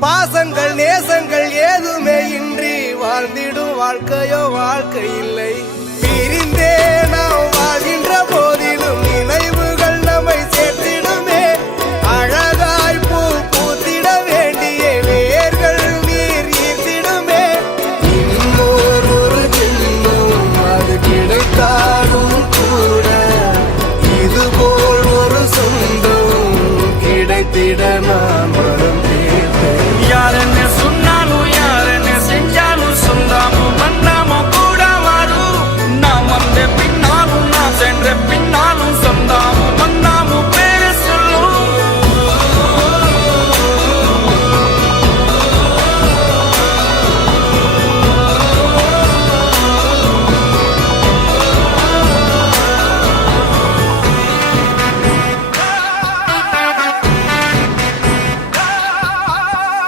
பாசங்கள் நேசங்கள் ஏதுமே இன்றி வாழ்ந்திடும் வாழ்க்கையோ வாழ்க்கை இல்லை. பிரிந்தே நாம் வாழ்கின்ற போது